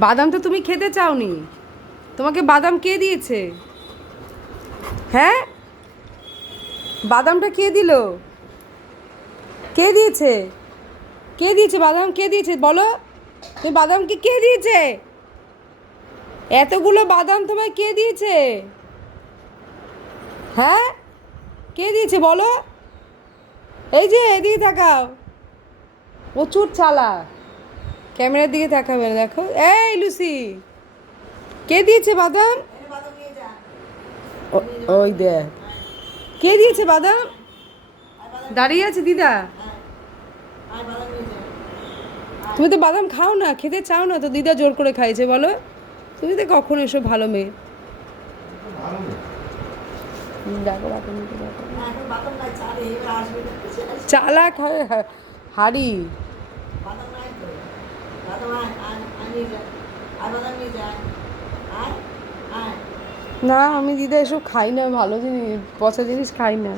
বাদাম তো তুমি খেতে চাওনি, তোমাকে বাদাম কে দিয়েছে? হ্যাঁ, বাদামটা কে দিল? কে দিয়েছে? কে দিয়েছে বাদাম? কে দিয়েছে বলো? তুমি বাদামকে কে দিয়েছে? এতগুলো বাদাম তোমায় কে দিয়েছে? হ্যাঁ, কে দিয়েছে বলো? এই যে এদিকে তাকাও, প্রচুর চালাক। ক্যামেরার দিকে তাকাবে না, দেখো। এই লুসি, কে দিয়েছে বাদাম? ওই দেখ, কে দিয়েছে বাদাম? দাঁড়িয়ে আছে দিদা। তুমি তো বাদাম খাও না, খেতে চাও না, তো দিদা জোর করে খাইছে বলো? তুমি তো কখনো এসব ভালো মেয়ে। দেখো চালাক হাড়ি। না, আমি দিদা এসব খাই না, ভালো জিনিস পচা জিনিস খাই না।